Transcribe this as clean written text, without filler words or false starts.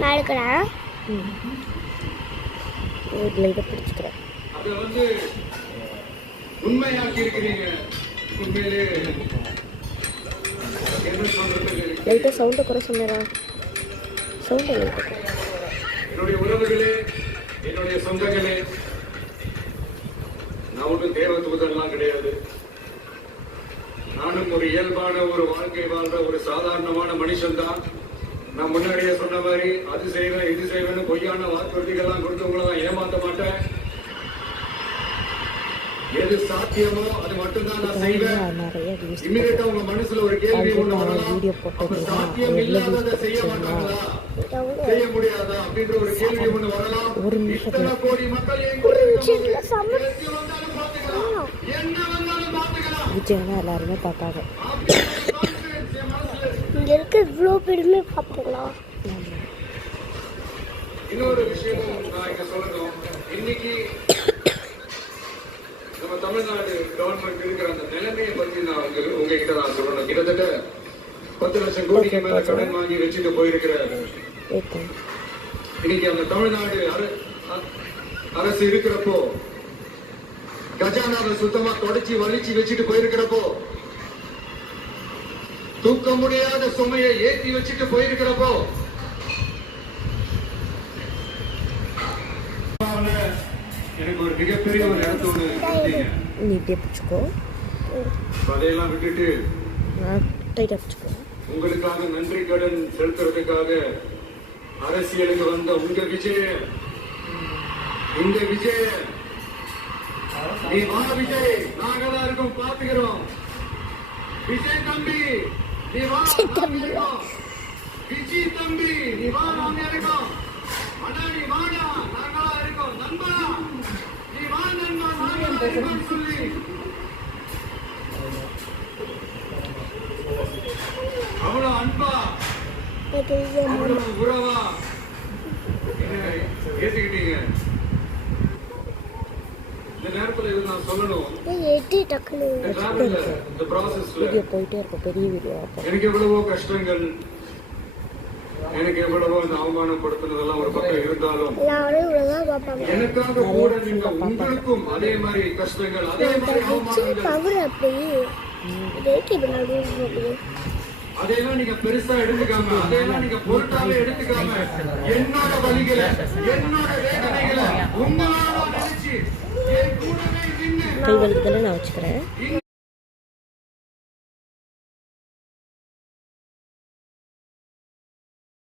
நான் எடுக்கிறேன். இதில் இதை பிடிச்சிக்கிறேன். அதை வந்து உண்மையாக்கி இருக்கிறீங்க. உண்மையிலே என்ன சொல்றது? லைட்டாக சவுண்டை குறை சொன்னேன். சவுண்டை லைட்டாக. என்னுடைய உறவுகளே, என்னுடைய சொந்தங்களே, நான் ஒன்றும் தேவதூதெல்லாம் கிடையாது. நானும் ஒரு இயல்பான ஒரு வாழ்க்கை வாழ்ற ஒரு சாதாரணமான மனுஷன் தான். நான் முன்னாடியே சொன்ன மாதிரி அது செய்வேன் இது செய்வேன்னு பொய்யான வாக்குறுதிகள்லாம் கொடுத்து உங்களை நான் ஏமாத்த மாட்டேன். எது சாத்தியமோ அது மட்டும்தான் நான் செய்வேன். இம்மிடியேட்டா உங்க மனசுல ஒரு கேள்வி ஒண்ணு வரலாம். சாத்தியம் இல்லாததை செய்ய மாட்டாங்களா, செய்ய முடியாதா அப்படின்ற ஒரு கேள்வி ஒண்ணு வரலாம். இத்தனை கோடி மக்கள் என் கூட வந்தாலும் பாத்துக்கலாம், என்ன வந்தாலும் பாத்துக்கலாம். விஜயனா எல்லாருமே பார்ப்பாங்க. இங்க இருக்க இவ்வளோ பேருமே பார்ப்போங்களா? இன்னொரு விஷயமும் நான் இங்க சொல்லணும். இன்னைக்கு நம்ம தமிழ்நாடு கவர்மெண்ட் இருக்கிற அந்த நிலைமையை பத்தி நான் உங்ககிட்ட நான் சொல்லணும். கிட்டத்தட்ட 10 லட்சம் கோடிக்கு மேல கடன் வாங்கி வச்சுட்டு போயிருக்கிற இன்னைக்கு அந்த தமிழ்நாடு அரசு இருக்கிறப்போ, கஜானாவை சுத்தமா தொடச்சி வலிச்சு வச்சுட்டு போயிருக்கிறப்போ, தூக்க முடியாத சுமையை ஏற்றி வச்சுட்டு போயிருக்கிறப்போ, எனக்கு ஒரு மிகப்பெரிய ஒரு இடத்தோடு நீட்டே பிடிச்சிக்கோ. அதையெல்லாம் விட்டுட்டு டைட்டாக பிடிச்சிக்கோ. உங்களுக்காக நன்றி கடன் செலுத்துறதுக்காக அரசியலுக்கு வந்த உங்க விஜய, இந்த விஜய, நீ வா விஜய், நாங்கெல்லாம் இருக்கோம், பாத்துக்கிறோம். விஜய் தம்பி நீ வா, விஜய் தம்பி நீ வா, நாங்க இருக்கோம். அண்ணா நீ வாடா, நாங்களா இருக்கோம். நண்பா நீ வா, நண்பா நாங்களா இருக்கோம் சொல்லி அவ்வளவு அன்பா, அவ்வளவு உறவா ஏத்துக்கிட்டீங்க. இந்த நேரத்துல இது நான் சொல்லணும். இந்த ப்ராசஸ்ல போயிட்டே இருக்கும். பெரிய வீடியோ எனக்கு எவ்வளவோ கஷ்டங்கள், எனக்கு எவ்வளவோ இந்த அவமானப்படுத்தினதெல்லாம் ஒரு பக்கம் இருந்தாலும், எனக்காக கூட நீங்க உங்களுக்கும் அதே மாதிரி கஷ்டங்கள், அதே மாதிரி அவமானங்கள், அதையெல்லாம் நீங்க பெருசா எடுத்துக்காம, அதையெல்லாம் நீங்க பொருட்டாவே எடுத்துக்காம, என்னோட வலிகளை, என்னோட வேதனைகளை உங்களால நினைச்சு என் கூடவே நின்னு கை வலிக்குதுன்னு நான் வச்சுக்கிறேன்.